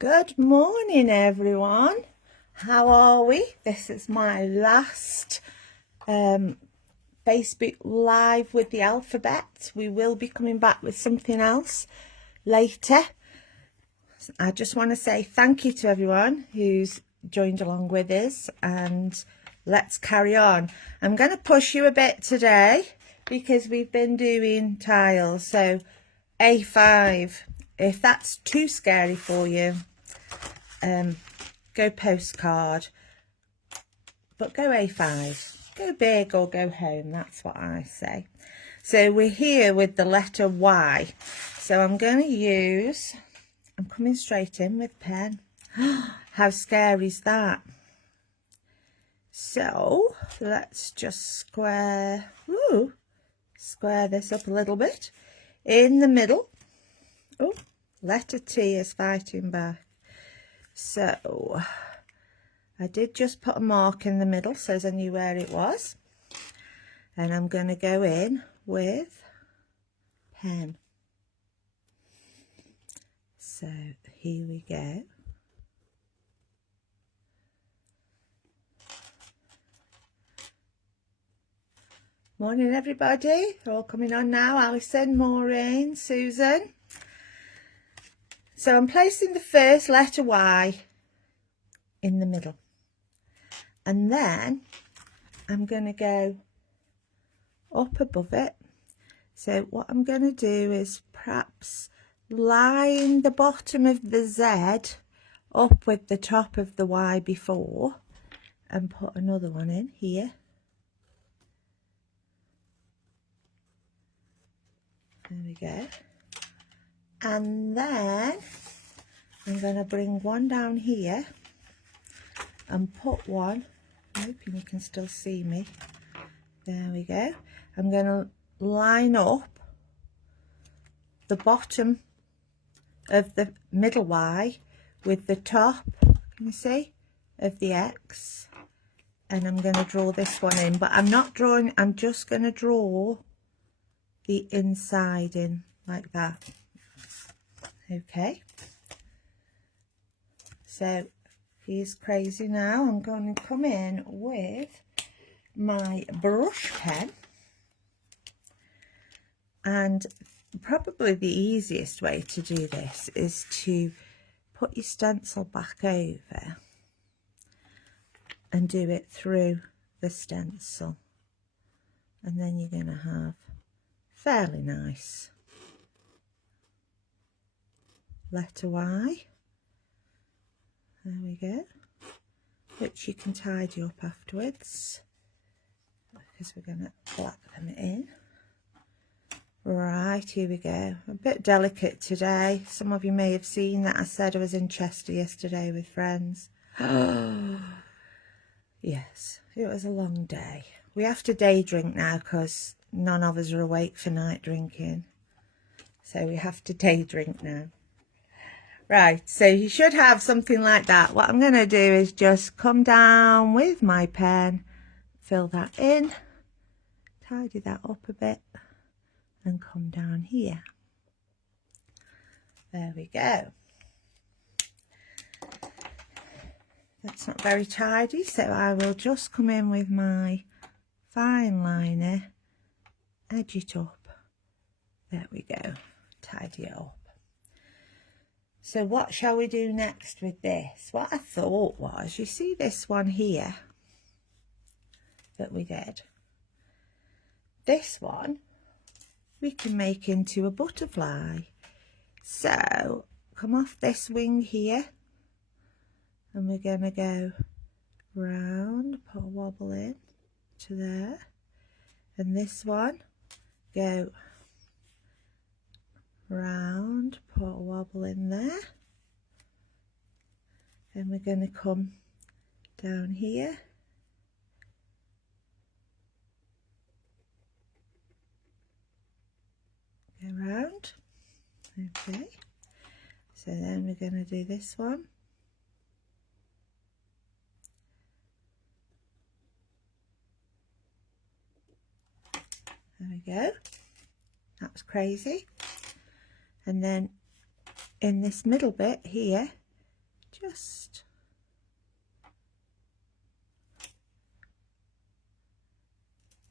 Good morning, everyone. How are we? This is my last Facebook Live with the alphabet. We will be coming back with something else later. I just want to say thank you to everyone who's joined along with us, and let's carry on. I'm going to push you a bit today because we've been doing tiles. So A5, if that's too scary for you, go postcard, but go A5. Go big or go home, that's what I say. So we're here with the letter Y. So I'm going to use, I'm coming straight in with pen. How scary is that? So let's just square this up a little bit. In the middle, oh, letter T is fighting back. So I did just put a mark in the middle so I knew where it was. And I'm going to go in with pen. So here we go. Morning, everybody. They're all coming on now. Alison, Maureen, Susan. So I'm placing the first letter Y in the middle. And then I'm going to go up above it. So what I'm going to do is perhaps line the bottom of the Z up with the top of the Y before and put another one in here. There we go. And then I'm going to bring one down here and put one, hoping you can still see me. There we go. I'm going to line up the bottom of the middle Y with the top, can you see, of the X. And I'm going to draw this one in, but I'm not drawing, I'm just going to draw the inside in like that. Okay. So here's crazy now. I'm going to come in with my brush pen, and probably the easiest way to do this is to put your stencil back over and do it through the stencil, and then you're going to have fairly nice letter Y. There we go, which you can tidy up afterwards because we're going to black them in. Right, here we go. A bit delicate today. Some of you may have seen that I said I was in Chester yesterday with friends. Yes, it was a long day. We have to day drink now because none of us are awake for night drinking. So we have to day drink now. Right, so you should have something like that. What I'm going to do is just come down with my pen, fill that in, tidy that up a bit, and come down here. There we go. That's not very tidy, so I will just come in with my fine liner, edge it up. There we go, tidy it up. So what shall we do next with this? What I thought was, you see this one here that we did? This one we can make into a butterfly. So come off this wing here, and we're going to go round, put a wobble in to there, and this one go round, put a wobble in there, and we're going to come down here, go round. Okay, so then we're going to do this one, there we go. That was crazy. And then in this middle bit here, just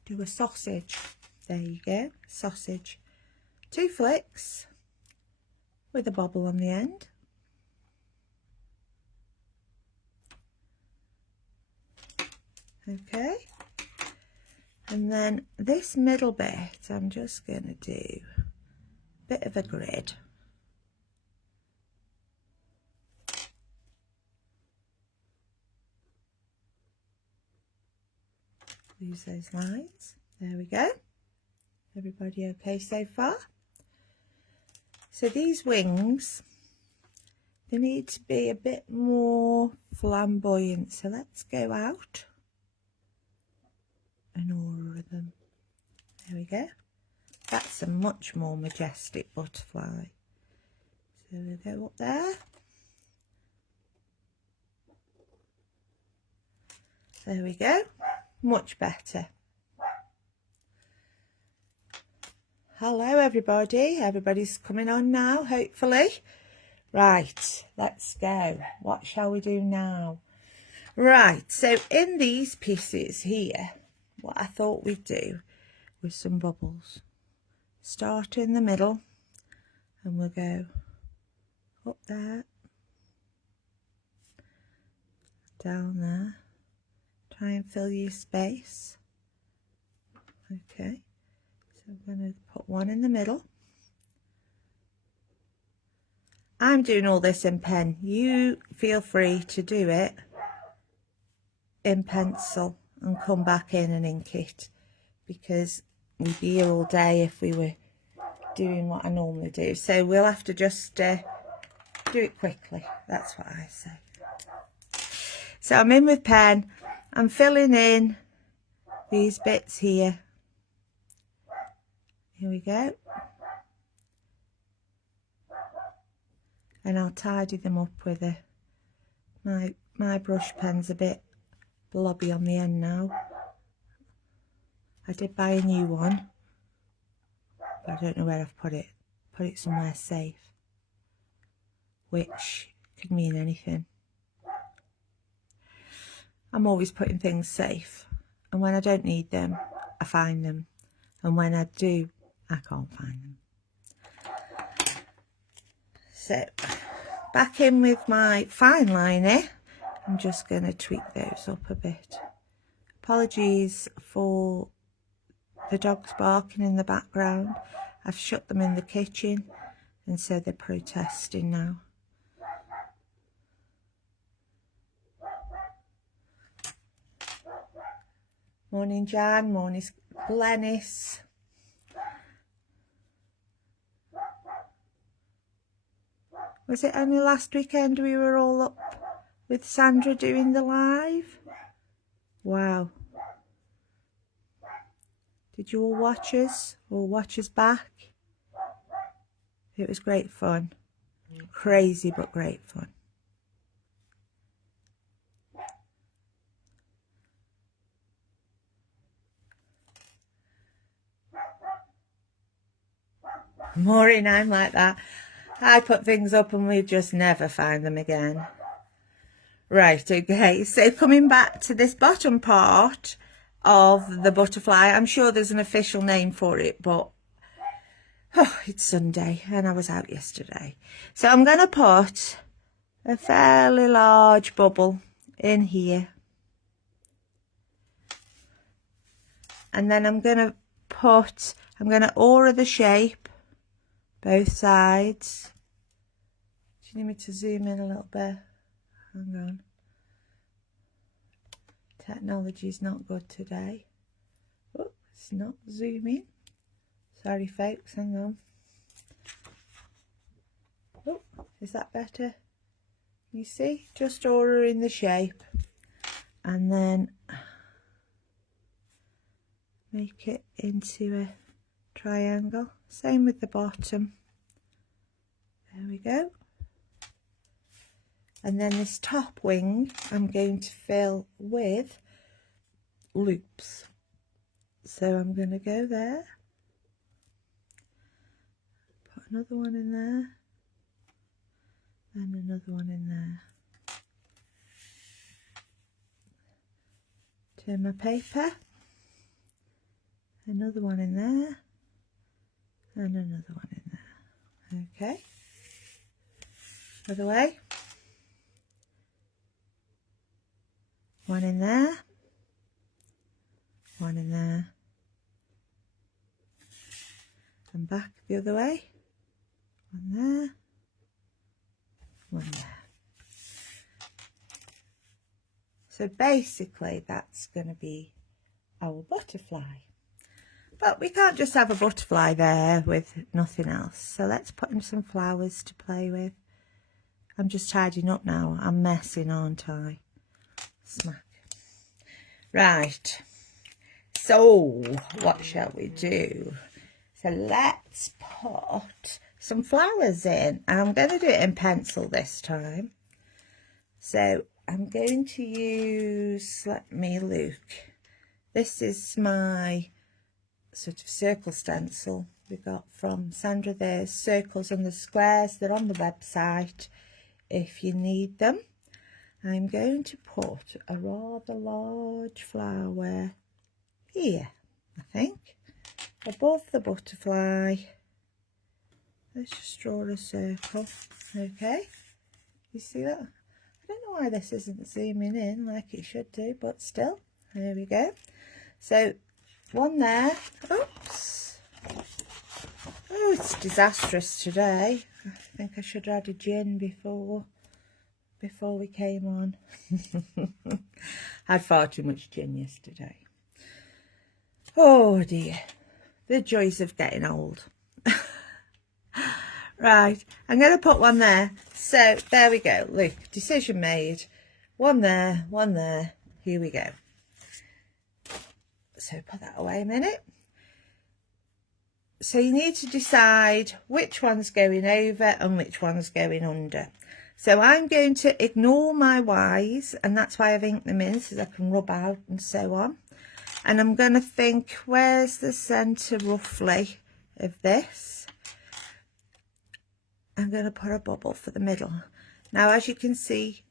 do a sausage. There you go, sausage. 2 flicks with a bobble on the end. Okay, and then this middle bit I'm just going to do a bit of a grid. Use those lines. There we go. Everybody okay so far? So these wings, they need to be a bit more flamboyant. So let's go out and order them. There we go. That's a much more majestic butterfly. So we'll go up there. There we go. Much better. Hello everybody. Everybody's coming on now, hopefully. Right, let's go. What shall we do now? Right, so in these pieces here, what I thought we'd do was some bubbles. Start in the middle and we'll go up there, down there. Try and fill your space. Okay, so I'm going to put one in the middle. I'm doing all this in pen. You feel free to do it in pencil and come back in and ink it, because we'd be here all day if we were doing what I normally do. So we'll have to just do it quickly. That's what I say. So I'm in with pen. I'm filling in these bits here. Here we go. And I'll tidy them up with my brush pen's a bit blobby on the end now. I did buy a new one, but I don't know where I've put it. Put it somewhere safe, which could mean anything. I'm always putting things safe, and when I don't need them, I find them, and when I do, I can't find them. So back in with my fine liner. I'm just going to tweak those up a bit. Apologies for the dogs barking in the background. I've shut them in the kitchen, and so they're protesting now. Morning Jan, morning Glenys. Was it only last weekend we were all up with Sandra doing the live? Wow. Did you all watch us or watch us back? It was great fun. Crazy but great fun. Maureen, I'm like that. I put things up and we just never find them again. Right, okay, so coming back to this bottom part of the butterfly, I'm sure there's an official name for it, but it's Sunday and I was out yesterday. So I'm going to put a fairly large bubble in here. And then I'm going to aura the shape, both sides. Do you need me to zoom in a little bit? Hang on. Technology's not good today. Oh, it's not zooming. Sorry folks, hang on. Oh, is that better? You see? Just ordering the shape. And then make it into a triangle. Same with the bottom. There we go. And then this top wing I'm going to fill with loops. So I'm going to go there, put another one in there, and another one in there. turn my paper, another one in there, and another one in there. Okay, other way, one in there, one in there, and back the other way, one there, one there. So basically that's going to be our butterfly. But we can't just have a butterfly there with nothing else. So let's put in some flowers to play with. I'm just tidying up now. I'm messing, aren't I? Smack. Right. So what shall we do? So let's put some flowers in. And I'm going to do it in pencil this time. So I'm going to use, let me look. This is my sort of circle stencil we got from Sandra. There's circles and the squares. They're on the website if you need them. I'm going to put a rather large flower here, I think, above the butterfly. Let's just draw a circle. Okay, you see that? I don't know why this isn't zooming in like it should do, but still, there we go. So one there. Oops. Oh, it's disastrous today. I think I should have had a gin before we came on. Had far too much gin yesterday. Oh dear, the joys of getting old. Right, I'm going to put one there. So there we go. Look, decision made. One there, one there. Here we go. So put that away a minute. So you need to decide which one's going over and which one's going under. So I'm going to ignore my Y's, and that's why I've inked them in so I can rub out and so on. And I'm going to think, where's the centre roughly of this? I'm going to put a bubble for the middle. Now, as you can see,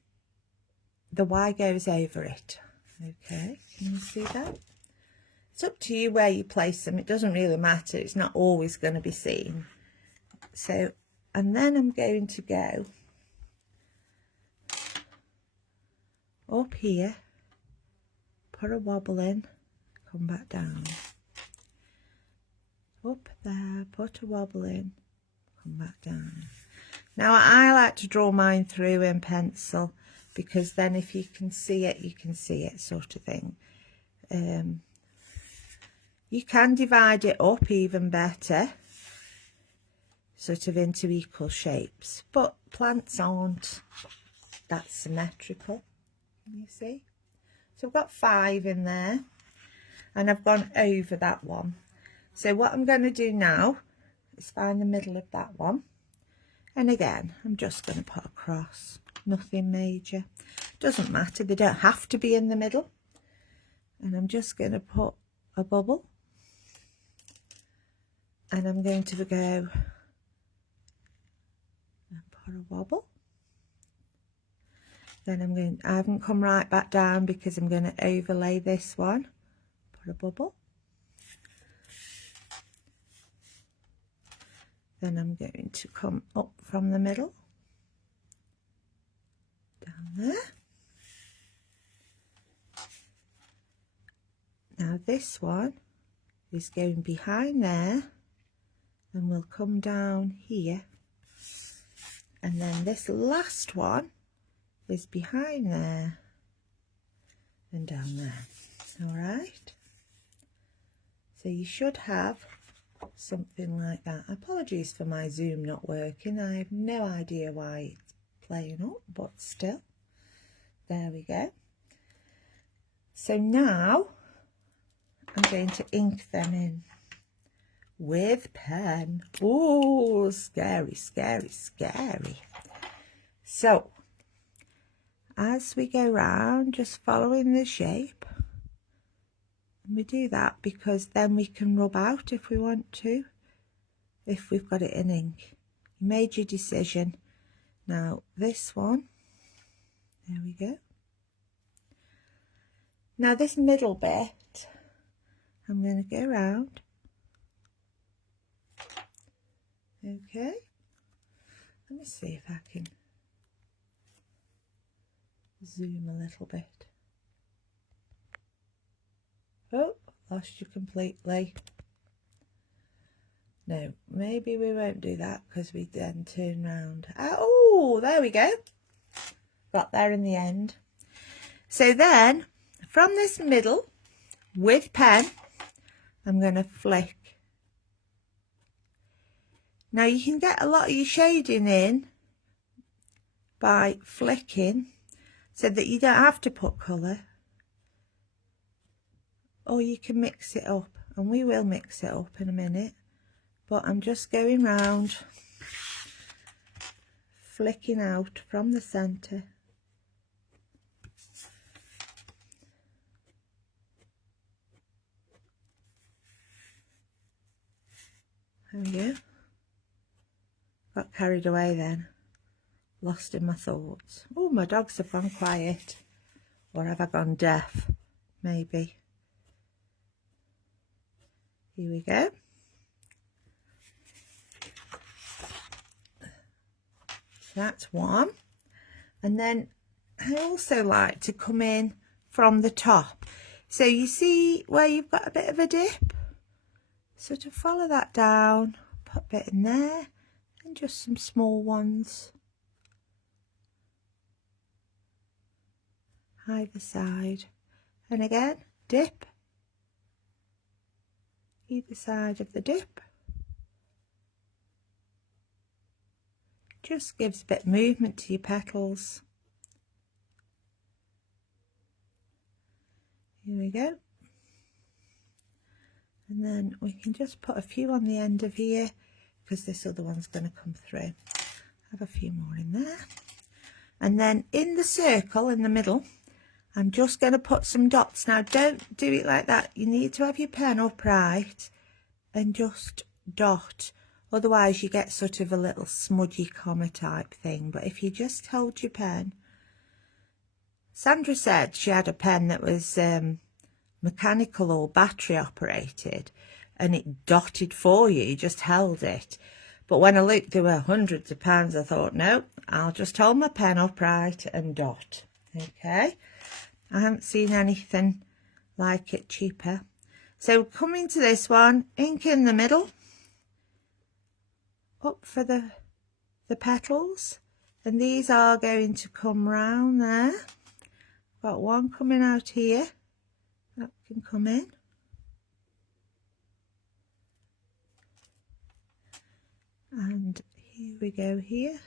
the Y goes over it. Okay, can you see that? It's up to you where you place them. It doesn't really matter. It's not always going to be seen. So, and then I'm going to go up here, put a wobble in, come back down. Up there, put a wobble in, come back down. Now I like to draw mine through in pencil because then if you can see it, you can see it, sort of thing. You can divide it up even better, sort of into equal shapes, but plants aren't that symmetrical, you see. So I've got 5 in there and I've gone over that one. So what I'm going to do now is find the middle of that one. And again, I'm just going to put a cross, nothing major. Doesn't matter, they don't have to be in the middle. And I'm just going to put a bubble. And I'm going to go and put a wobble. Then I haven't come right back down because I'm going to overlay this one. Put a bubble. Then I'm going to come up from the middle, down there. Now this one is going behind there and will come down here. And then this last one is behind there and down there. All right. So you should have something like that. Apologies for my zoom not working. I have no idea why it's playing up, but still, there we go. So now I'm going to ink them in with pen. Oh, scary, scary, scary. So as we go round, just following the shape, and we do that because then we can rub out if we want to, if we've got it in ink. You made your decision. Now this one, there we go. Now this middle bit, I'm going to go around. Okay, let me see if I can zoom a little bit. Oh, lost you completely. No, maybe we won't do that because we then turn round. Oh, there we go. Got there in the end. So then, from this middle, with pen, I'm going to flick. Now you can get a lot of your shading in by flicking, so that you don't have to put colour. Or you can mix it up, and we will mix it up in a minute. But I'm just going round, flicking out from the centre. There we go. Got carried away then. Lost in my thoughts. Oh, my dogs have gone quiet. Or have I gone deaf? Maybe. Here we go. That's one. And then I also like to come in from the top. So you see where you've got a bit of a dip? Sort of follow that down, put a bit in there, and just some small ones either side. And again, dip, either side of the dip. Just gives a bit of movement to your petals. Here we go. And then we can just put a few on the end of here because this other one's going to come through. Have a few more in there. And then in the circle in the middle, I'm just going to put some dots. Now don't do it like that. You need to have your pen upright and just dot. Otherwise you get sort of a little smudgy comma type thing. But if you just hold your pen. Sandra said she had a pen that was mechanical or battery operated, and it dotted for you. You just held it. But when I looked, there were hundreds of pounds. I thought, no, I'll just hold my pen upright and dot. Okay. I haven't seen anything like it cheaper. So coming to this one, ink in the middle, up for the petals, and these are going to come round there. Got one coming out here that can come in. And here we go here.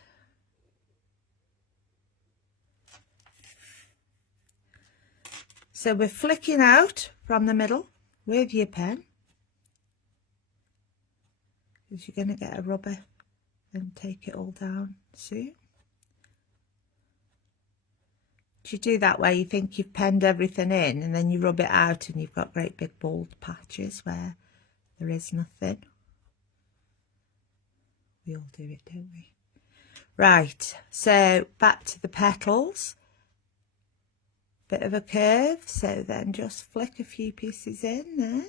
So we're flicking out from the middle with your pen, because you're going to get a rubber and take it all down soon. You do that where you think you've penned everything in, and then you rub it out and you've got great big bald patches where there is nothing. We all do it, don't we? Right, so back to the petals. Bit of a curve, so then just flick a few pieces in there.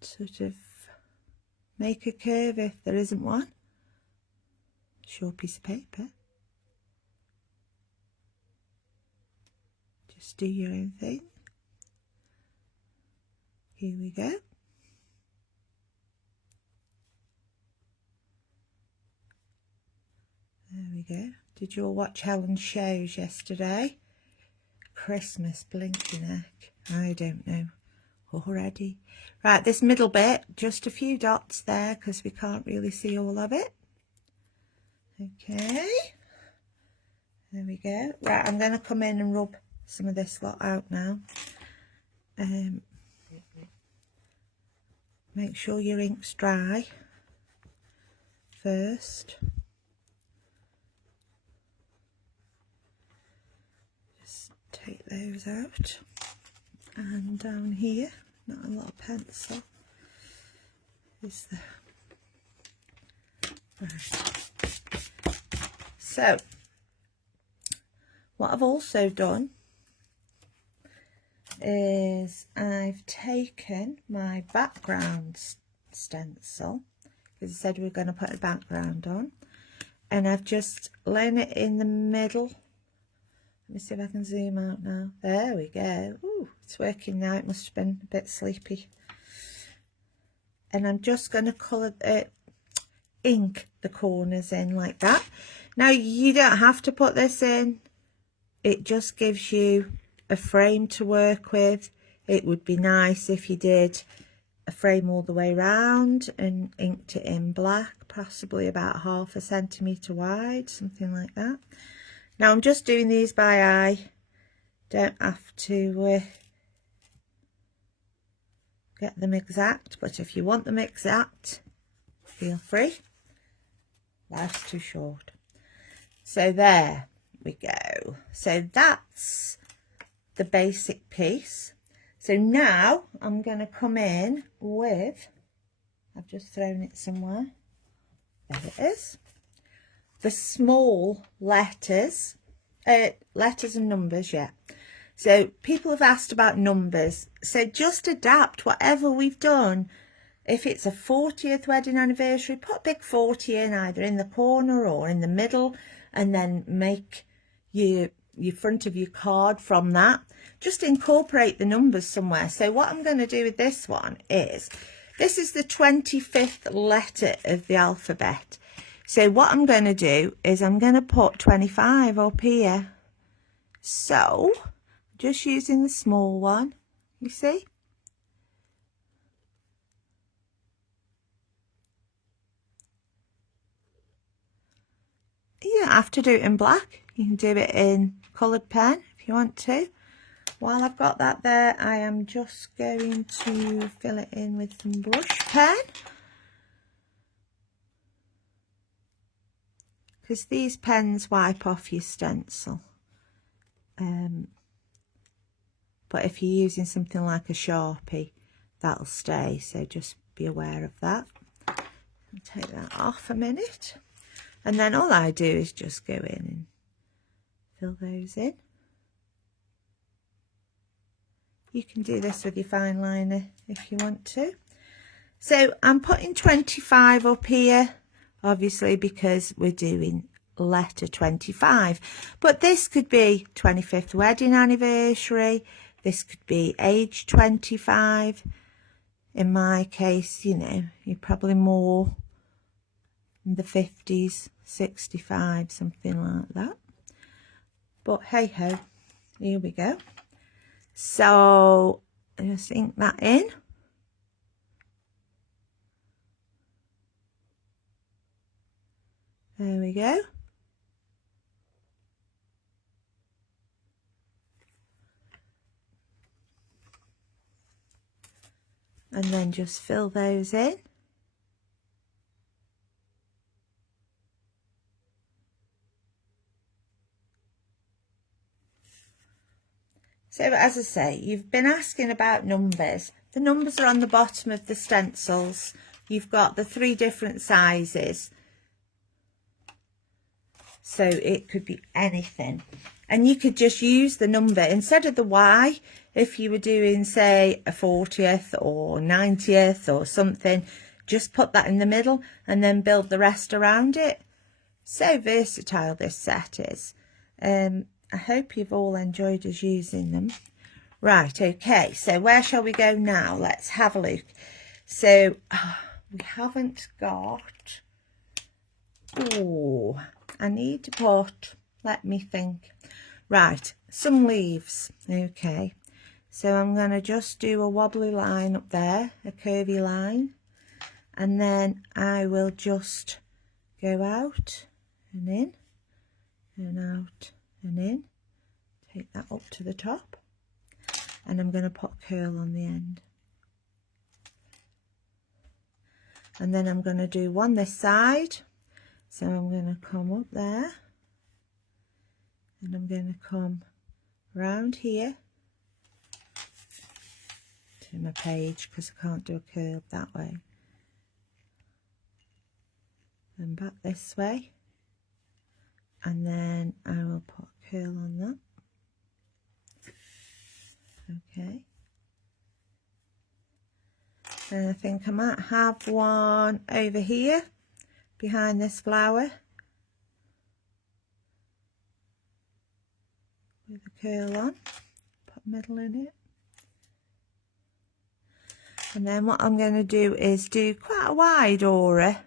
Sort of make a curve if there isn't one. Short piece of paper. Just do your own thing. Here we go. There we go. Did you all watch Helen's shows yesterday? Christmas blinking heck. I don't know already. Right, this middle bit, just a few dots there because we can't really see all of it. Okay. There we go. Right, I'm going to come in and rub some of this lot out now. Make sure your ink's dry first. Just take those out. And down here, not a lot of pencil, is there? Right. So, what I've also done is I've taken my background stencil, because I said we are going to put a background on, and I've just laid it in the middle. Let me see if I can zoom out now. There we go. Ooh, it's working now. It must have been a bit sleepy. And I'm just going to colour ink the corners in like that. Now you don't have to put this in. It just gives you a frame to work with. It would be nice if you did a frame all the way around and inked it in black, possibly about 1/2 centimetre wide, something like that. Now I'm just doing these by eye. Don't have to get them exact, but if you want them exact, feel free. Life's too short. So there we go. So that's the basic piece. So now I'm going to come in with, I've just thrown it somewhere. There it is. The small letters, letters and numbers, yeah. So people have asked about numbers. So just adapt whatever we've done. If it's a 40th wedding anniversary, put a big 40 in, either in the corner or in the middle, and then make your front of your card from that. Just incorporate the numbers somewhere. So what I'm going to do with this one is, this is the 25th letter of the alphabet. So what I'm going to do is I'm going to put 25 up here. So just using the small one, you see? You don't have to do it in black. You can do it in coloured pen if you want to. While I've got that there, I am just going to fill it in with some brush pen. Because these pens wipe off your stencil. But if you're using something like a Sharpie, that'll stay. So just be aware of that. I'll take that off a minute. And then all I do is just go in and fill those in. You can do this with your fine liner if you want to. So I'm putting 25 up here, obviously, because we're doing letter 25. But this could be 25th wedding anniversary. This could be age 25. In my case, you know, you're probably more in the 50s, 65, something like that. But hey ho, here we go. So just ink that in. There we go. And then just fill those in. So as I say, you've been asking about numbers. The numbers are on the bottom of the stencils. You've got the 3 different sizes. So it could be anything. And you could just use the number instead of the Y. If you were doing, say, a 40th or 90th or something, just put that in the middle and then build the rest around it. So versatile this set is. I hope you've all enjoyed us using them. Right, okay, so where shall we go now? Let's have a look. So we haven't got... Oh, I need to put... Let me think. Right, some leaves. Okay, so I'm going to just do a wobbly line up there, a curvy line. And then I will just go out and in and out and in, take that up to the top, and I'm going to put curl on the end. And then I'm going to do one this side, so I'm going to come up there and I'm going to come round here to my page because I can't do a curve that way, and back this way, and then I will put curl on that. Okay. And I think I might have one over here behind this flower with a curl on. Put middle in it. And then what I'm going to do is do quite a wide aura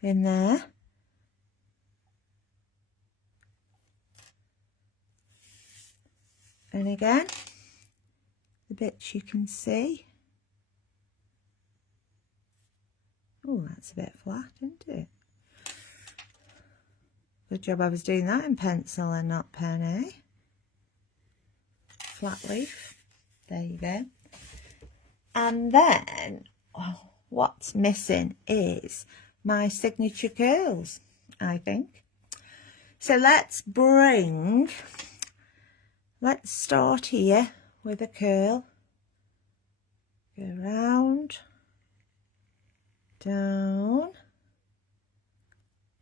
in there. And again, the bits you can see. Oh, that's a bit flat, isn't it? Good job I was doing that in pencil and not pen, eh? Flat leaf. There you go. And then what's missing is my signature curls, I think. So let's start here with a curl. Go round, down,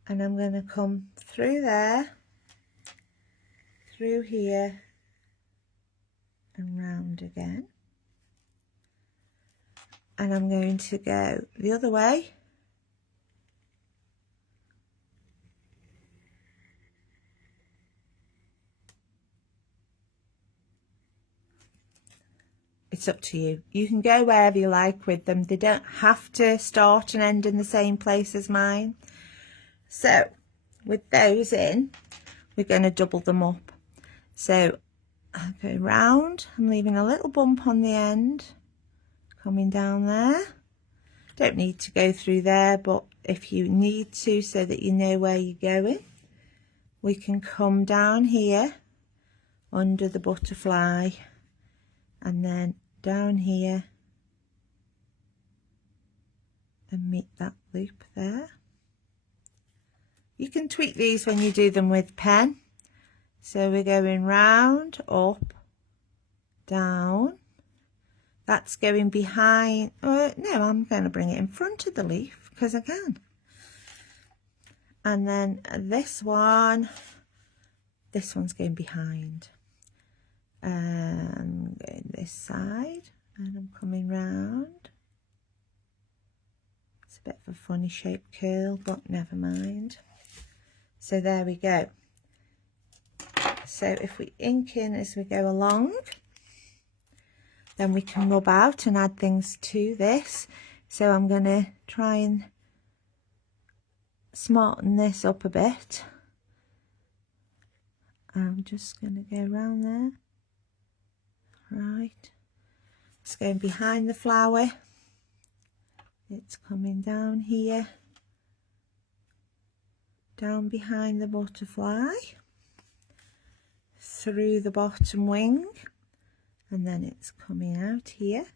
and I'm going to come through there, through here, and round again. And I'm going to go the other way. It's up to you. You can go wherever you like with them. They don't have to start and end in the same place as mine. So with those in, we're going to double them up. So I'll go round. I'm leaving a little bump on the end, coming down there. Don't need to go through there, but if you need to, so that you know where you're going, we can come down here under the butterfly and then down here and meet that loop there. You can tweak these when you do them with pen. So we're going round, up, down. That's going behind. No, I'm going to bring it in front of the leaf because I can. And then this one's going behind. I'm going this side and I'm coming round. It's a bit of a funny shaped curl, but never mind. So there we go. So if we ink in as we go along, then we can rub out and add things to this. So I'm going to try and smarten this up a bit. I'm just going to go around there. Right. It's going behind the flower. It's coming down here. Down behind the butterfly. Through the bottom wing. And then it's coming out here.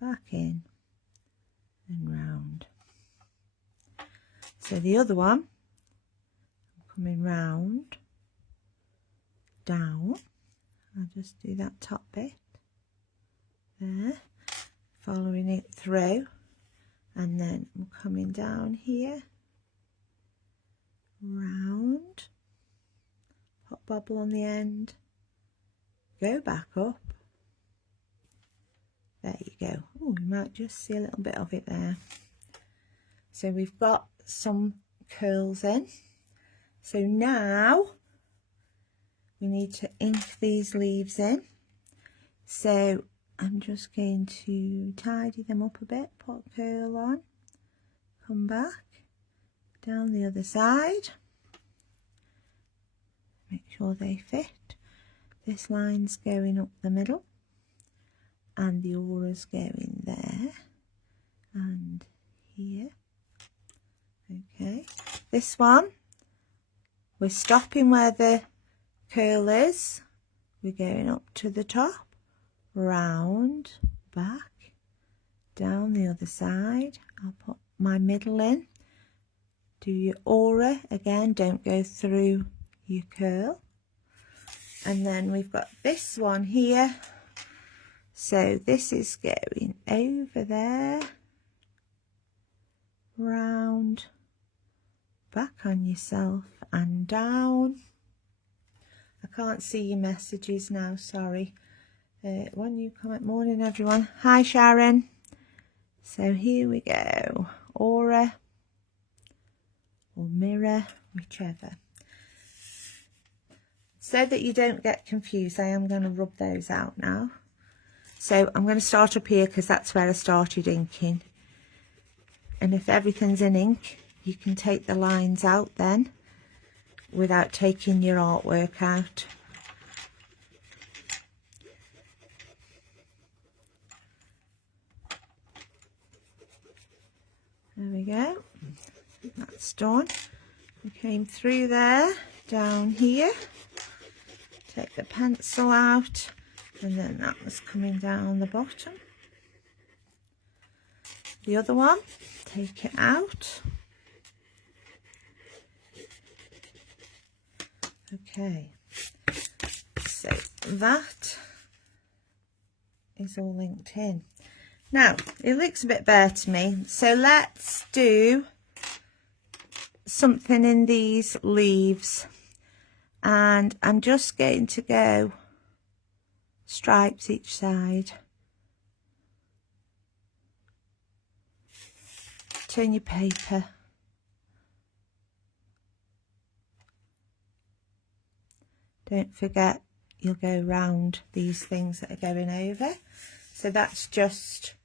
Back in. And round. So the other one, I'm coming round, down. I'll just do that top bit there, following it through, and then I'm coming down here, round, pop bobble on the end, go back up. There you go. Oh, you might just see a little bit of it there. So we've got some curls in. So now we need to ink these leaves in. So I'm just going to tidy them up a bit, put a curl on, come back, down the other side, make sure they fit. This line's going up the middle. And the aura's going there and here. Okay, this one, we're stopping where the curl is. We're going up to the top, round, back, down the other side. I'll put my middle in. Do your aura again, don't go through your curl. And then we've got this one here. So this is going over there, round, back on yourself and down. I can't see your messages now, sorry. One new comment. Morning everyone. Hi Sharon. So here we go. Aura or mirror, whichever. So that you don't get confused, I am going to rub those out now. So I'm going to start up here because that's where I started inking. And if everything's in ink, you can take the lines out then without taking your artwork out. There we go. That's done. We came through there, down here. Take the pencil out, and then that was coming down the bottom. The other one, take it out. Okay, so that is all linked in. Now, it looks a bit bare to me, so let's do something in these leaves. And I'm just going to go stripes each side. Turn your paper. Don't forget you'll go round these things that are going over. So that's just,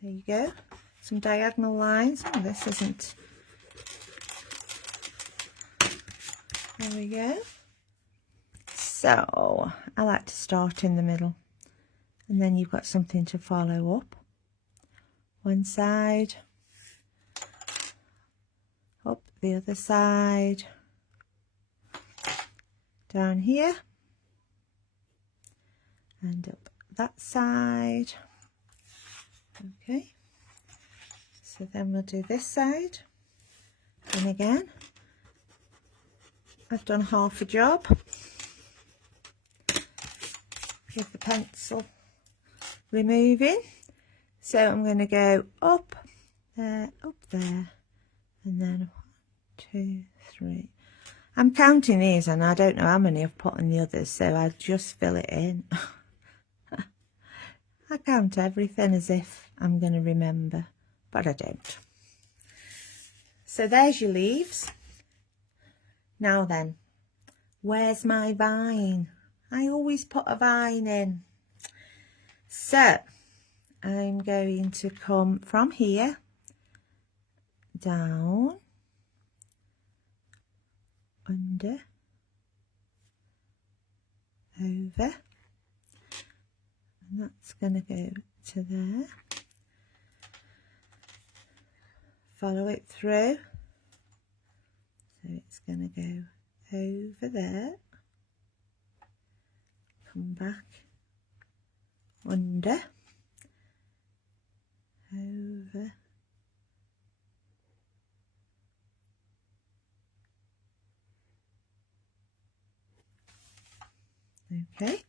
there you go, some diagonal lines. Oh, this isn't. There we go. So I like to start in the middle, and then you've got something to follow up. One side, up the other side, down here, and up that side. Okay, so then we'll do this side, and again I've done half a job with the pencil removing. So I'm going to go up there, and then 1, 2, 3. I'm counting these and I don't know how many I've put in the others, so I just fill it in. I count everything as if I'm going to remember, but I don't. So there's your leaves. Now then, where's my vine? I always put a vine in. So I'm going to come from here down, under, over, and that's going to go to there. Follow it through. So it's going to go over there, come back, under, over, okay,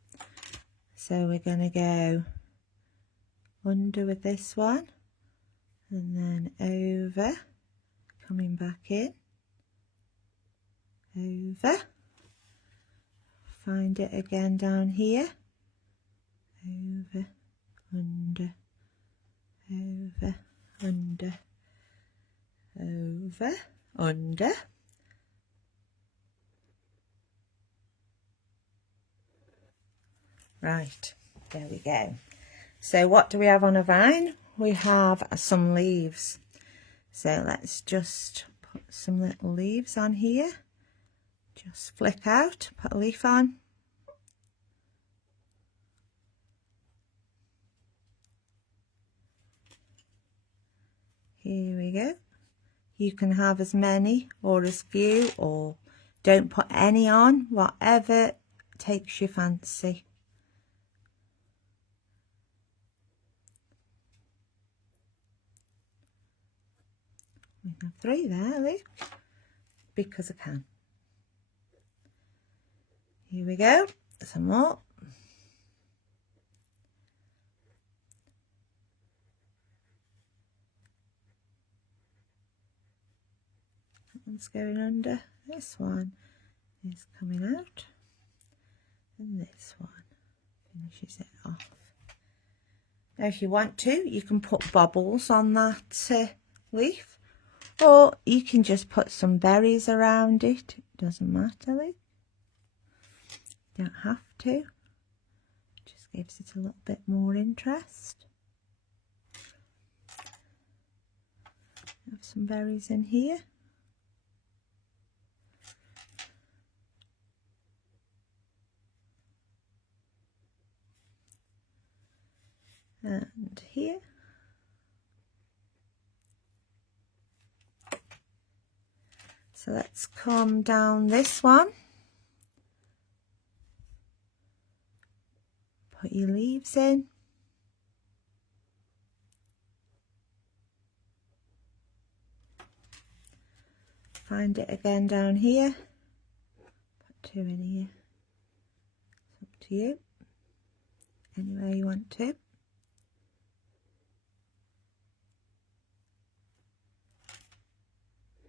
so we're going to go under with this one, and then over, coming back in, over, find it again down here, over, under, over, under, over, under, right, there we go. So what do we have on a vine? We have some leaves. So let's just put some little leaves on here. Just flick out, put a leaf on. Here we go. You can have as many or as few, or don't put any on, whatever takes your fancy. We have 3 there, Luke, because I can. Here we go, some more. That one's going under, this one is coming out. and this one finishes it off. Now if you want to, you can put bobbles on that leaf, or you can just put some berries around it. It doesn't matter, look. You don't have to. Just gives it a little bit more interest. Have some berries in here. And here. So let's come down this one. Put your leaves in. Find it again down here. Put two in here. It's up to you. Anywhere you want to.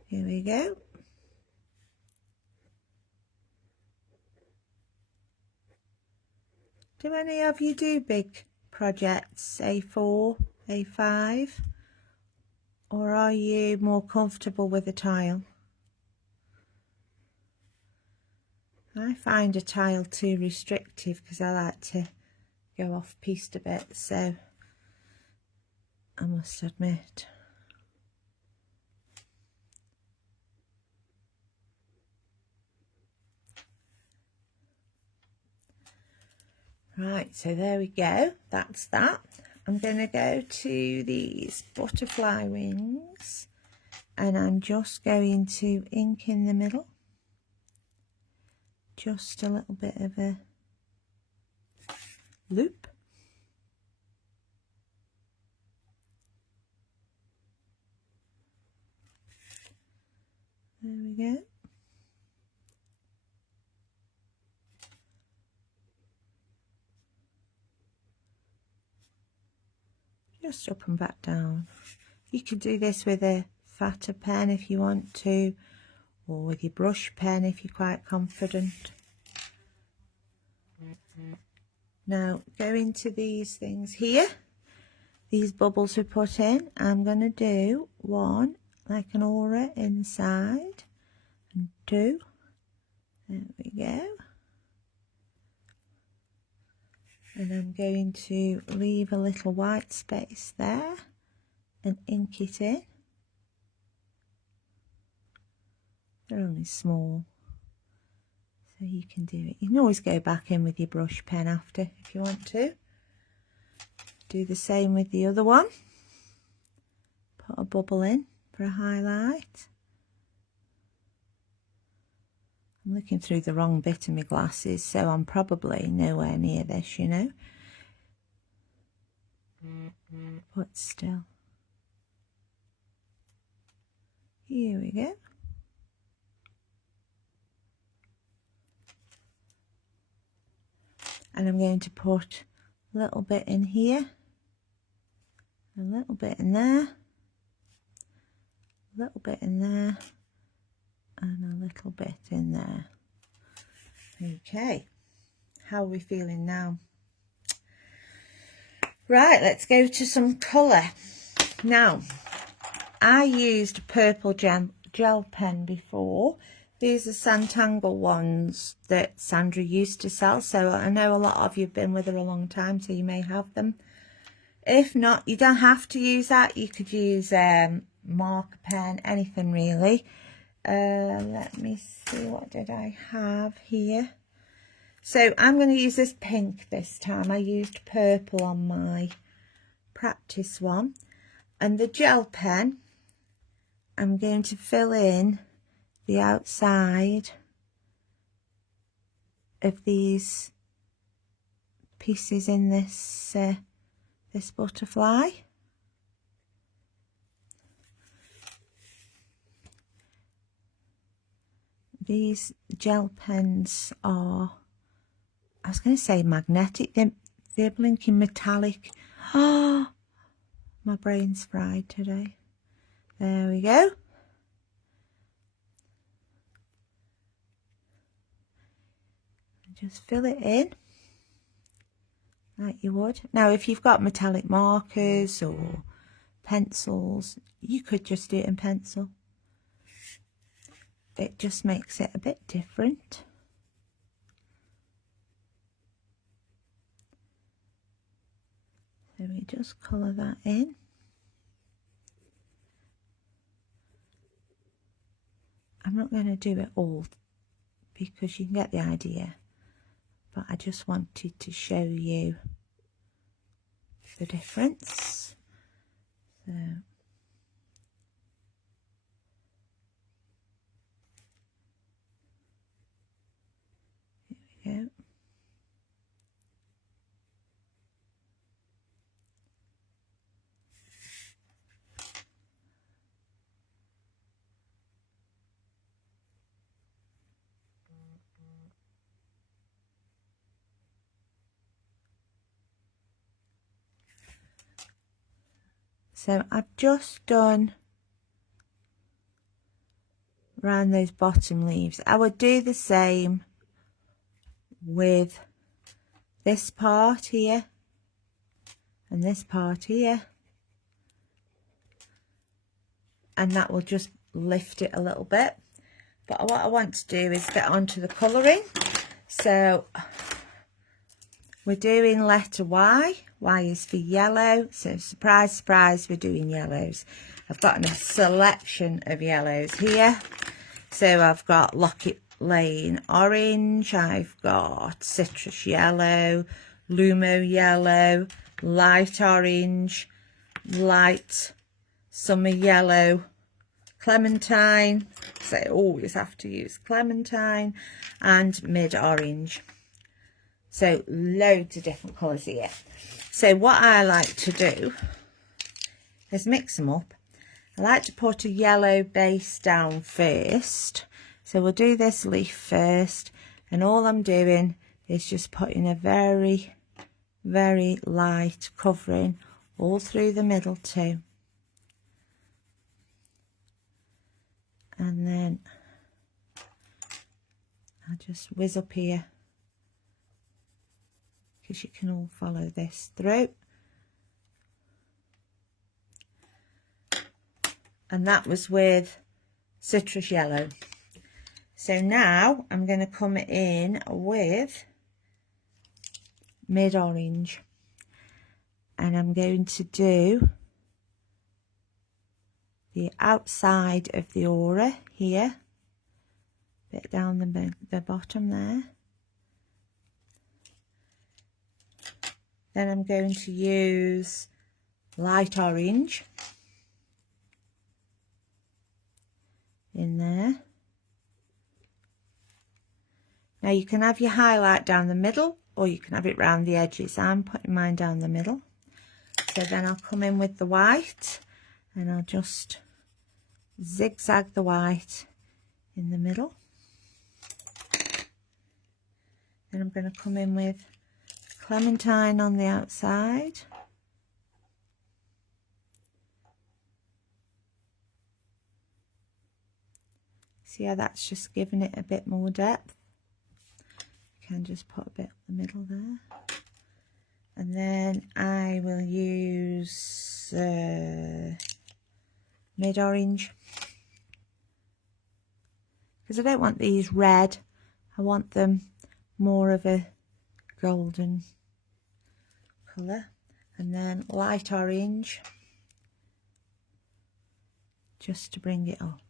Here we go. Do any of you do big projects, A4, A5, or are you more comfortable with a tile? I find a tile too restrictive because I like to go off piste a bit, so I must admit. Right, so there we go, that's that. I'm going to go to these butterfly wings and I'm just going to ink in the middle. Just a little bit of a loop. There we go. Just up and back down. You could do this with a fatter pen if you want to, or with your brush pen if you're quite confident. Now go into these things here, these bubbles we put in. I'm going to do one like an aura inside and two. There we go. And I'm going to leave a little white space there and ink it in. They're only small, so you can do it. You can always go back in with your brush pen after if you want to. Do the same with the other one. Put a bubble in for a highlight. I'm looking through the wrong bit of my glasses, so I'm probably nowhere near this, you know. But still. Here we go. And I'm going to put a little bit in here, a little bit in there, a little bit in there, and a little bit in there. Okay, how are we feeling now? Right, let's go to some colour. Now, I used a purple gel pen before. These are Sanntangle ones that Sandra used to sell, so I know a lot of you have been with her a long time, so you may have them. If not, you don't have to use that. You could use marker pen, anything really. Let me see, what did I have here? So I'm going to use this pink this time. I used purple on my practice one. And the gel pen, I'm going to fill in the outside of these pieces in this this butterfly. These gel pens are, I was going to say magnetic, they're blinking metallic. Oh, my brain's fried today. There we go. just fill it in like you would. Now if you've got metallic markers or pencils, you could just do it in pencil. It just makes it a bit different. So we just colour that in. I'm not going to do it all because you can get the idea, but I just wanted to show you the difference. So here we go. So I've just done around those bottom leaves. I would do the same with this part here and this part here, and that will just lift it a little bit. But what I want to do is get onto the colouring. So we're doing letter Y. Y is for yellow. So surprise, surprise, we're doing yellows. I've got a selection of yellows here. So I've got Locket Lane orange. I've got citrus yellow, Lumo yellow, light orange, light summer yellow, clementine. So I always have to use clementine, and mid orange. So loads of different colours here. So what I like to do is mix them up. I like to put a yellow base down first. So we'll do this leaf first, and all I'm doing is just putting a very, very light covering all through the middle too. And then I'll just whiz up here, because you can all follow this through. And that was with citrus yellow. So now I'm going to come in with mid orange, and I'm going to do the outside of the aura here, bit down the bottom there. Then I'm going to use light orange in there. Now you can have your highlight down the middle, or you can have it round the edges. I'm putting mine down the middle. So then I'll come in with the white, and I'll just zigzag the white in the middle. Then I'm going to come in with clementine on the outside. See how that's just giving it a bit more depth? You can just put a bit in the middle there. And then I will use mid orange, because I don't want these red. I want them more of a golden colour. And then light orange, just to bring it up.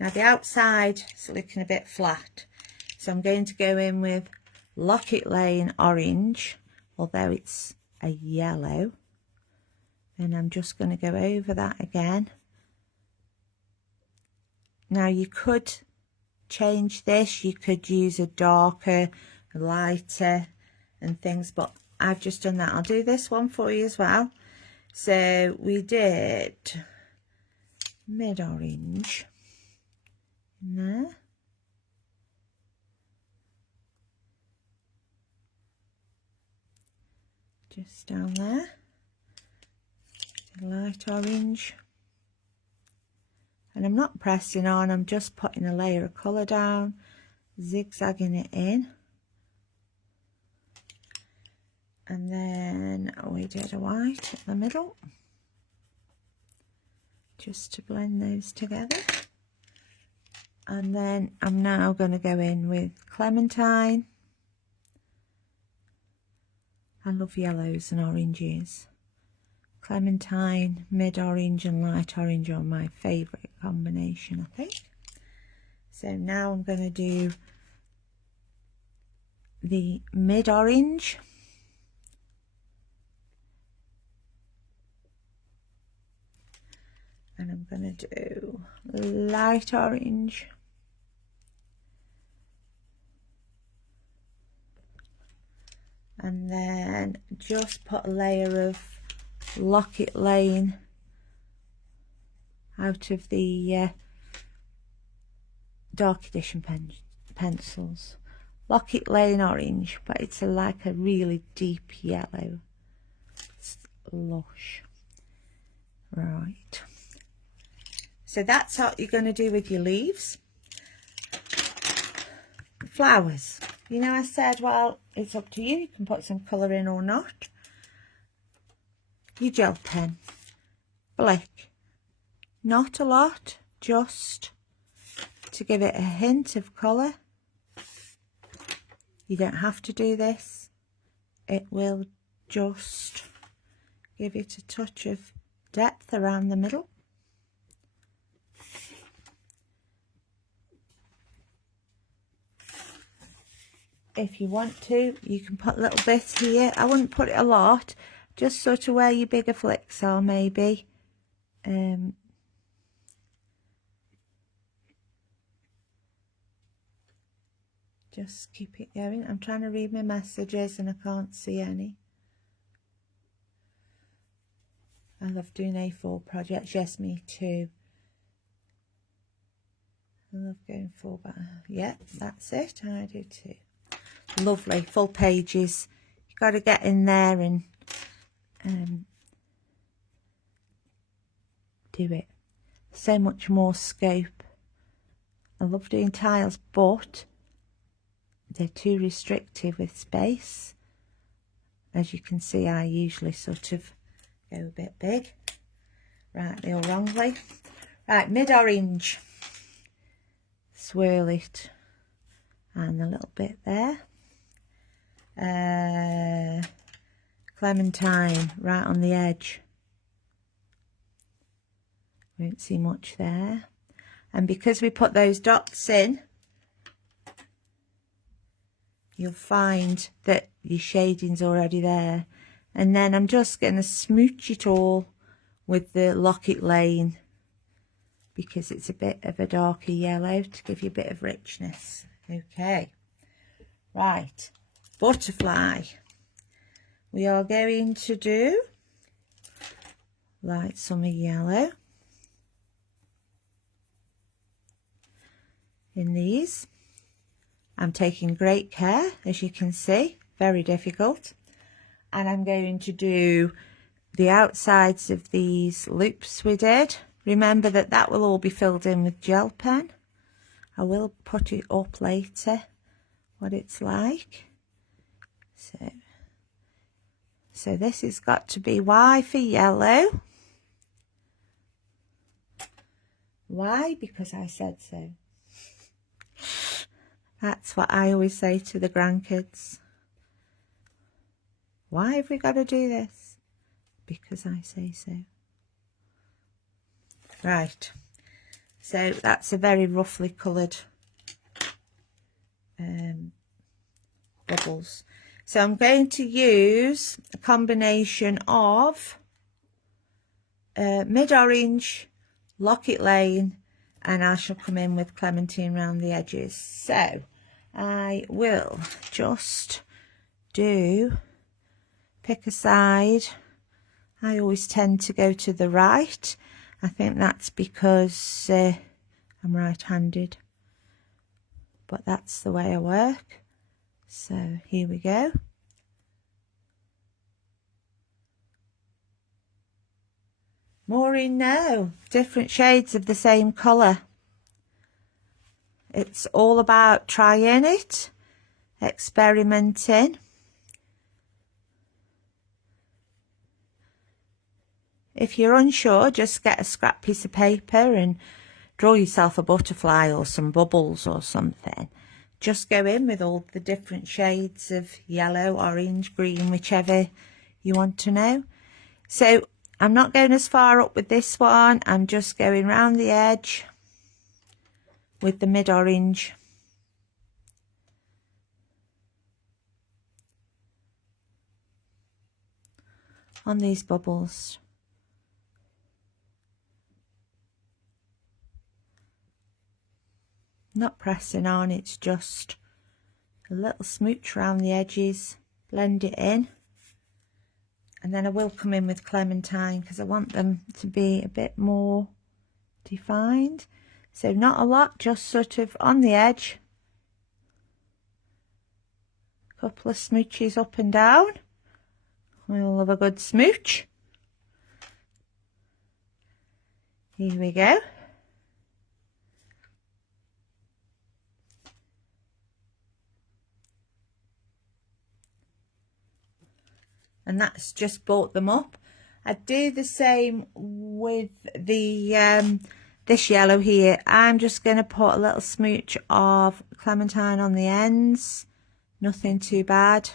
Now the outside is looking a bit flat, so I'm going to go in with Locket Lane orange, although it's a yellow, and I'm just going to go over that again. Now you could change this, you could use a darker, a lighter and things, but I've just done that. I'll do this one for you as well. So we did mid orange in there, just down there, light orange, and I'm not pressing on, I'm just putting a layer of colour down, zigzagging it in. And then we did a white at the middle, just to blend those together. And then I'm now going to go in with Clementine. I love yellows and oranges. Clementine, mid-orange and light orange are my favourite combination, I think. So now I'm going to do the mid-orange. And I'm going to do light orange. And then just put a layer of Locket Lane out of the Dark Edition pencils. Locket Lane orange, but it's like a really deep yellow. It's lush. Right. So that's what you're going to do with your leaves. Flowers. You know, I said, well, it's up to you. You can put some colour in or not. Your gel pen. Blick. Not a lot, just to give it a hint of colour. You don't have to do this. It will just give it a touch of depth around the middle. If you want to, you can put a little bit here. I wouldn't put it a lot, just sort of where your bigger flicks are, maybe. Just keep it going. I'm trying to read my messages and I can't see any. I love doing A4 projects. Yes, me too. I love going full back. Yeah, that's it. I do too. Lovely, full pages. You've got to get in there and do it. So much more scope. I love doing tiles, but they're too restrictive with space. As you can see, I usually sort of go a bit big. Rightly or wrongly. Right, mid-orange. Swirl it. And a little bit there. Clementine right on the edge. Won't see much there. And because we put those dots in, you'll find that your shading's already there. And then I'm just going to smooch it all with the Locket Lane, because it's a bit of a darker yellow to give you a bit of richness. Okay, right, butterfly. We are going to do light summer yellow in these. I'm taking great care, as you can see, very difficult. And I'm going to do the outsides of these loops we did. Remember that that will all be filled in with gel pen. I will put it up later, what it's like. So this has got to be Y for yellow. Why? Because I said so. That's what I always say to the grandkids. Why have we got to do this? Because I say so. Right. So that's a very roughly coloured bubbles. So I'm going to use a combination of mid-orange, Locket Lane, and I shall come in with Clementine around the edges. So I will just pick a side. I always tend to go to the right. I think that's because I'm right-handed, but that's the way I work. So here we go. Maureen, no, different shades of the same colour. It's all about trying it, experimenting. if you're unsure, just get a scrap piece of paper and draw yourself a butterfly or some bubbles or something. Just go in with all the different shades of yellow, orange, green, whichever you want to know. So I'm not going as far up with this one. I'm just going round the edge with the mid-orange. On these bubbles. Not pressing on, it's just a little smooch around the edges, blend it in, and then I will come in with Clementine because I want them to be a bit more defined. So not a lot, just sort of on the edge, a couple of smooches up and down. We'll love a good smooch. Here we go. And that's just brought them up. I'd do the same with the this yellow here. I'm just going to put a little smooch of Clementine on the ends. Nothing too bad.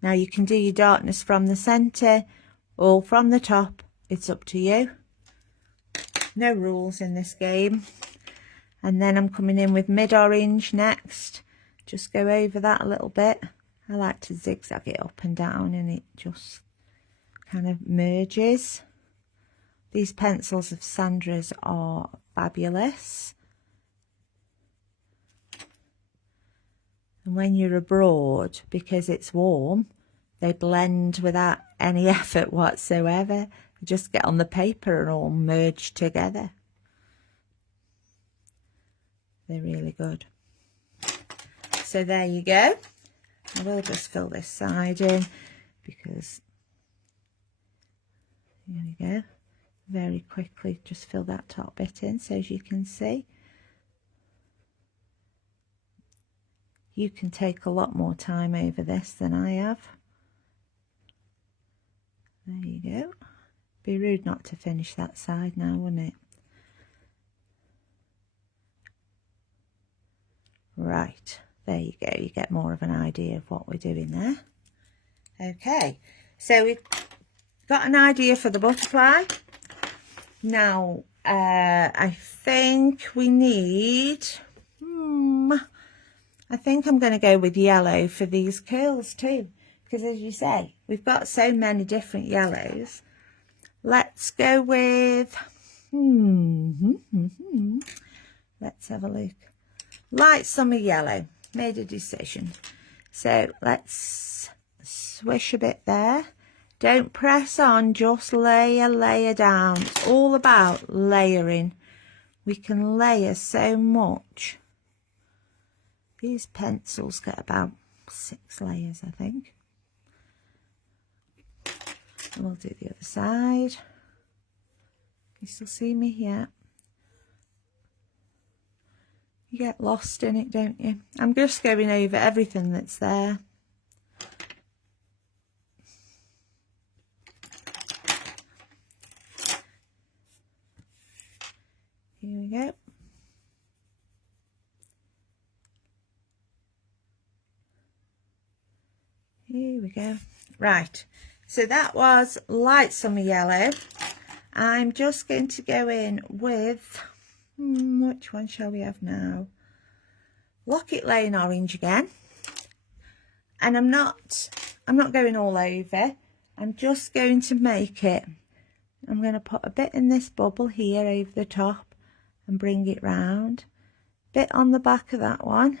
Now you can do your darkness from the centre or from the top. It's up to you. No rules in this game. And then I'm coming in with mid-orange next. Just go over that a little bit. I like to zigzag it up and down and it just kind of merges. These pencils of Sandra's are fabulous. And when you're abroad, because it's warm, they blend without any effort whatsoever. You just get on the paper and all merge together. They're really good. So there you go. I will just fill this side in because, here we go, very quickly just fill that top bit in. So as you can see, you can take a lot more time over this than I have. There you go. Be rude not to finish that side now, wouldn't it? Right. There you go, you get more of an idea of what we're doing there. Okay, so we've got an idea for the butterfly. Now, I think we need, I think I'm going to go with yellow for these curls too. Because as you say, we've got so many different yellows. Let's go with, let's have a look. Light summer yellow. Made a decision. So let's swish a bit there. Don't press on, just layer down. It's all about layering. We can layer so much. These pencils get about 6 layers, I think. And we'll do the other side. You still see me? Yeah. You get lost in it, don't you? I'm just going over everything that's there. Here we go. Here we go. Right, so that was light summer yellow. I'm just going to go in with, which one shall we have now? Locket Lane orange again. And I'm not going all over. I'm just going to make it, I'm going to put a bit in this bubble here over the top and bring it round. Bit on the back of that one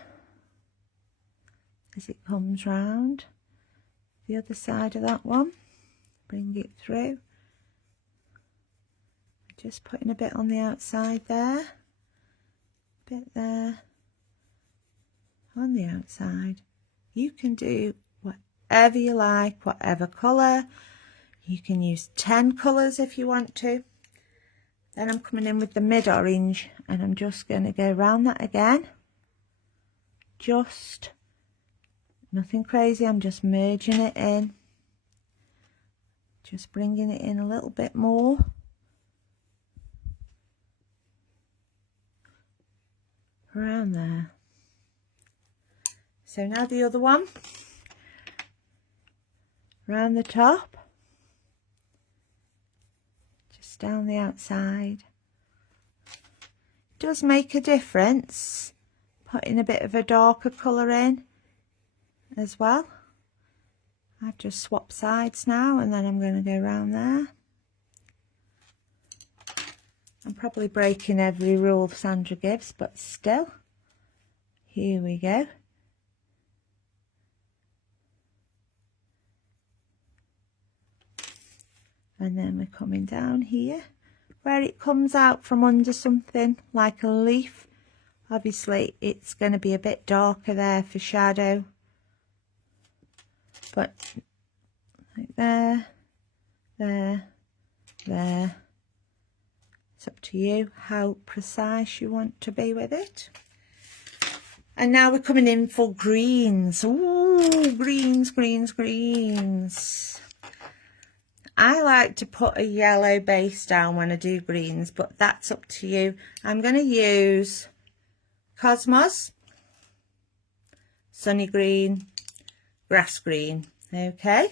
as it comes round. The other side of that one, bring it through. Just putting a bit on the outside there, bit there, on the outside. You can do whatever you like, whatever colour. You can use 10 colours if you want to. Then I'm coming in with the mid-orange and I'm just going to go around that again. Just, nothing crazy, I'm just merging it in. Just bringing it in a little bit more. Around there. So now the other one. Around the top. Just down the outside. It does make a difference putting a bit of a darker colour in as well. I've just swapped sides now, and then I'm going to go around there. I'm probably breaking every rule Sandra gives, but still. Here we go. And then we're coming down here where it comes out from under something like a leaf. Obviously it's going to be a bit darker there for shadow, but like there, there, there. It's up to you how precise you want to be with it. And now we're coming in for greens. Ooh, greens, greens, greens. I like to put a yellow base down when I do greens, but that's up to you. I'm going to use Cosmos, Sunny Green, Grass Green. Okay.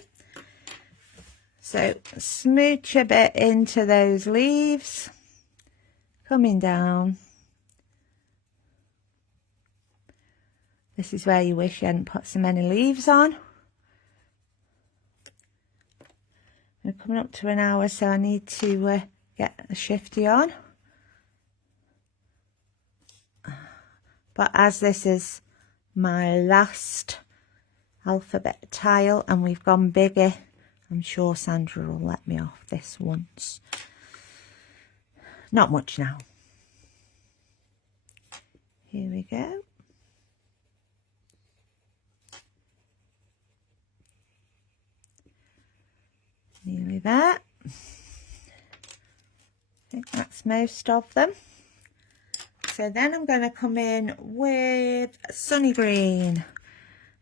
So smooch a bit into those leaves. Coming down. This is where you wish you hadn't put so many leaves on. We're coming up to an hour, so I need to get the shifty on. But as this is my last alphabet tile and we've gone bigger, I'm sure Sandra will let me off this once. Not much now. Here we go. Nearly there. I think that's most of them. So then I'm going to come in with Sunny Green.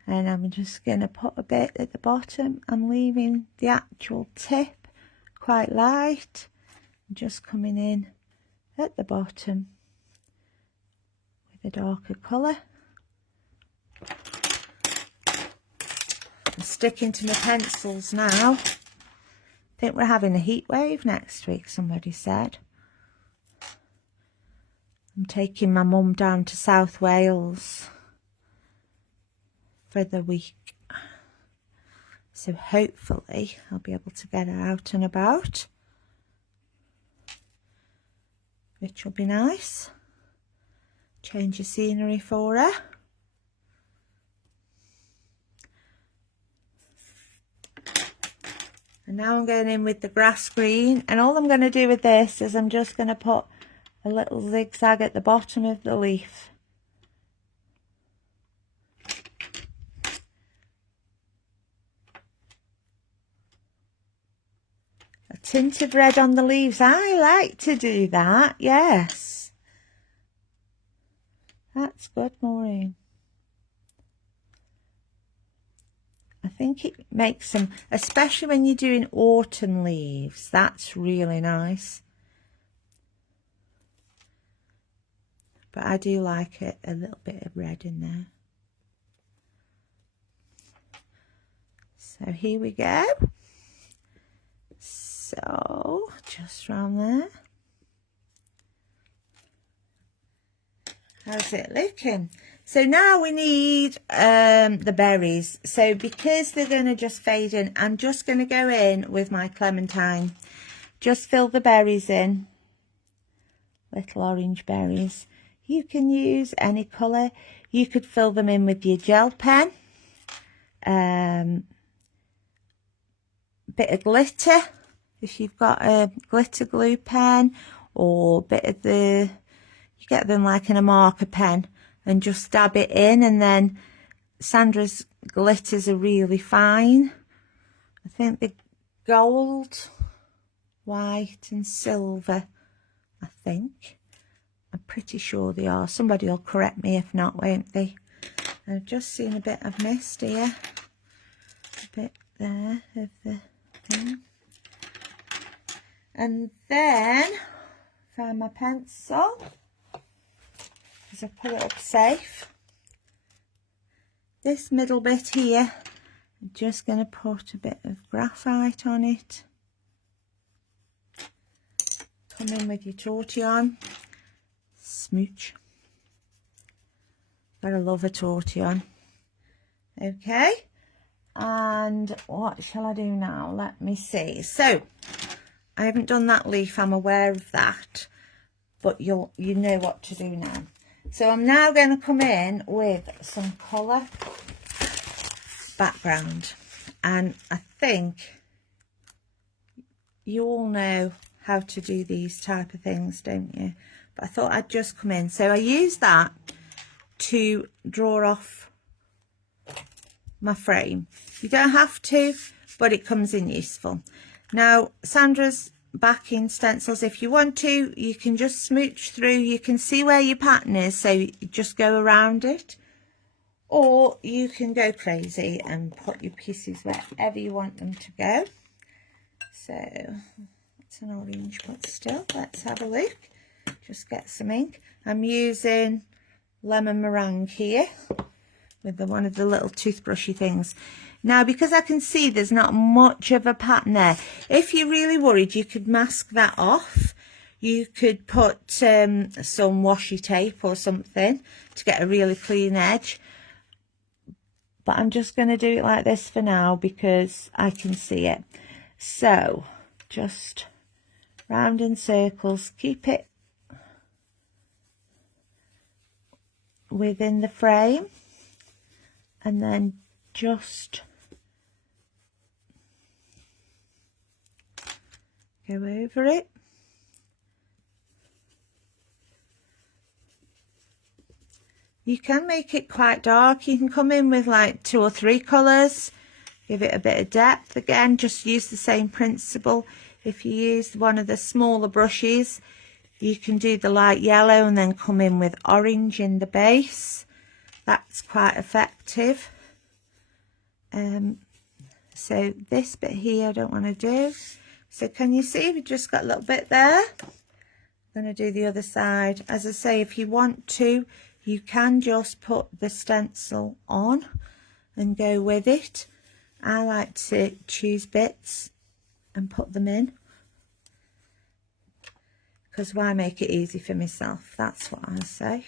And I'm just going to put a bit at the bottom. I'm leaving the actual tip quite light. I'm just coming in at the bottom with a darker colour. I'm sticking to my pencils now. I think we're having a heat wave next week, somebody said. I'm taking my mum down to South Wales for the week. So hopefully I'll be able to get her out and about, which will be nice. Change of scenery for her. And now I'm going in with the grass green, and all I'm going to do with this is I'm just going to put a little zigzag at the bottom of the leaf. A tint of red on the leaves. I like to do that, yes. That's good, Maureen. I think it makes them, especially when you're doing autumn leaves, that's really nice. But I do like it, a little bit of red in there. So here we go. So just round there. How's it looking? So now we need the berries. So because they're going to just fade in, I'm just going to go in with my clementine. Just fill the berries in. Little orange berries. You can use any colour. You could fill them in with your gel pen. Bit of glitter. If you've got a glitter glue pen, or bit of the, you get them like in a marker pen, and just dab it in. And then Sandra's glitters are really fine. I think they're gold, white and silver, I think. I'm pretty sure they are. Somebody will correct me if not, won't they? I've just seen a bit of mist here. A bit there of the thing. And then found my pencil, because I put it up safe. This middle bit here, I'm just going to put a bit of graphite on it. Come in with your tortillon. Smooch. Gotta love a tortillon. Okay. And what shall I do now? Let me see. So, I haven't done that leaf, I'm aware of that, but you know what to do now. So I'm now going to come in with some colour background, and I think you all know how to do these type of things, don't you? But I thought I'd just come in. So I use that to draw off my frame. You don't have to, but it comes in useful. Now, Sandra's backing stencils, if you want to, you can just smooch through. You can see where your pattern is, so you just go around it. Or you can go crazy and put your pieces wherever you want them to go. So, that's an orange, but still, let's have a look. Just get some ink. I'm using lemon meringue here with one of the little toothbrushy things. Now, because I can see there's not much of a pattern there, if you're really worried, you could mask that off. You could put some washi tape or something to get a really clean edge. But I'm just going to do it like this for now because I can see it. So, just round in circles, keep it within the frame, and then just go over it. You can make it quite dark. You can come in with like 2 or 3 colours, give it a bit of depth. Again, just use the same principle. If you use one of the smaller brushes, you can do the light yellow and then come in with orange in the base. That's quite effective. So this bit here I don't want to do. So can you see we've just got a little bit there? I'm going to do the other side. As I say, if you want to, you can just put the stencil on and go with it. I like to choose bits and put them in, because why make it easy for myself? That's what I say.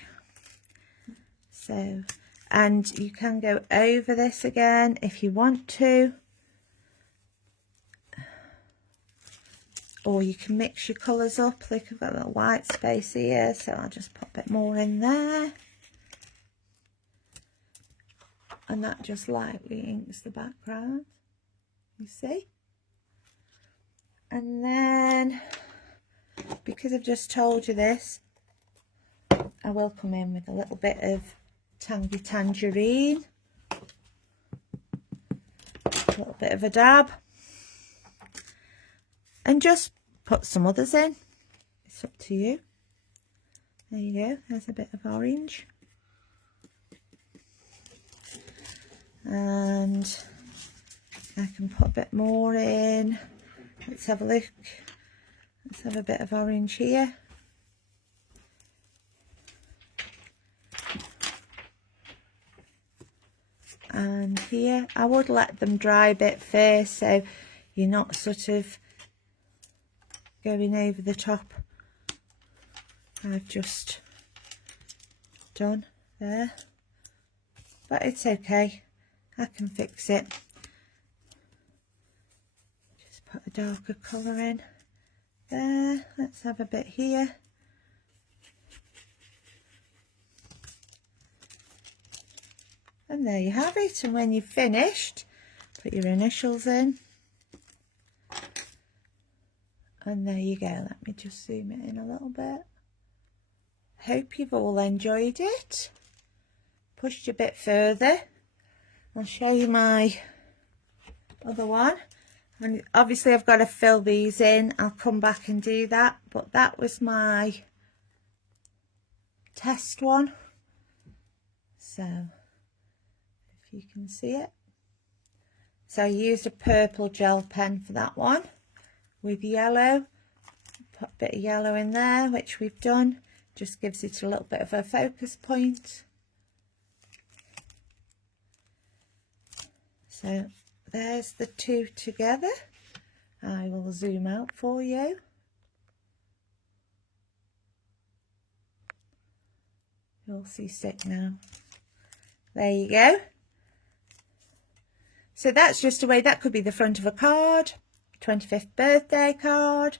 So, and you can go over this again if you want to, or you can mix your colours up. Look, I've got a little white space here, so I'll just put a bit more in there, and that just lightly inks the background, you see. And then, because I've just told you this, I will come in with a little bit of Tangerine, a little bit of a dab, and just put some others in. It's up to you. There you go, there's a bit of orange. And I can put a bit more in. Let's have a look. Let's have a bit of orange here. And here, I would let them dry a bit first, so you're not sort of going over the top. I've just done there, but it's okay, I can fix it. Just put a darker colour in there. Let's have a bit here. And there you have it. And when you've finished, put your initials in. And there you go. Let me just zoom it in a little bit. Hope you've all enjoyed it. Pushed a bit further. I'll show you my other one. And obviously I've got to fill these in. I'll come back and do that. But that was my test one. So if you can see it. So I used a purple gel pen for that one with yellow, Put a bit of yellow in there, which we've done. Just gives it a little bit of a focus point. So there's the two together. I will zoom out for you. You'll see sick now. There you go. So that's just a way, that could be the front of a card, 25th birthday card.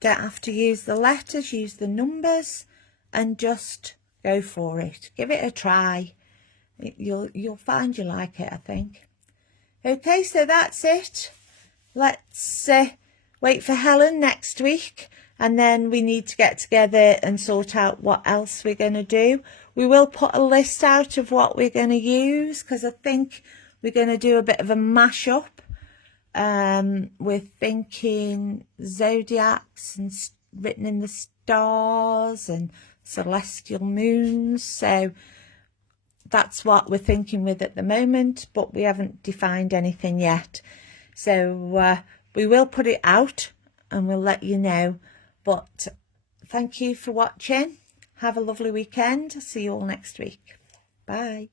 Don't have to use the letters, use the numbers, and just go for it. Give it a try. You'll find you like it, I think. Okay, so that's it. Let's wait for Helen next week, and then we need to get together and sort out what else we're going to do. We will put a list out of what we're going to use, because I think we're going to do a bit of a mashup. We're thinking zodiacs and written in the stars and celestial moons. So that's what we're thinking with at the moment, but we haven't defined anything yet. So we will put it out and we'll let you know. But thank you for watching. Have a lovely weekend. See you all next week. Bye.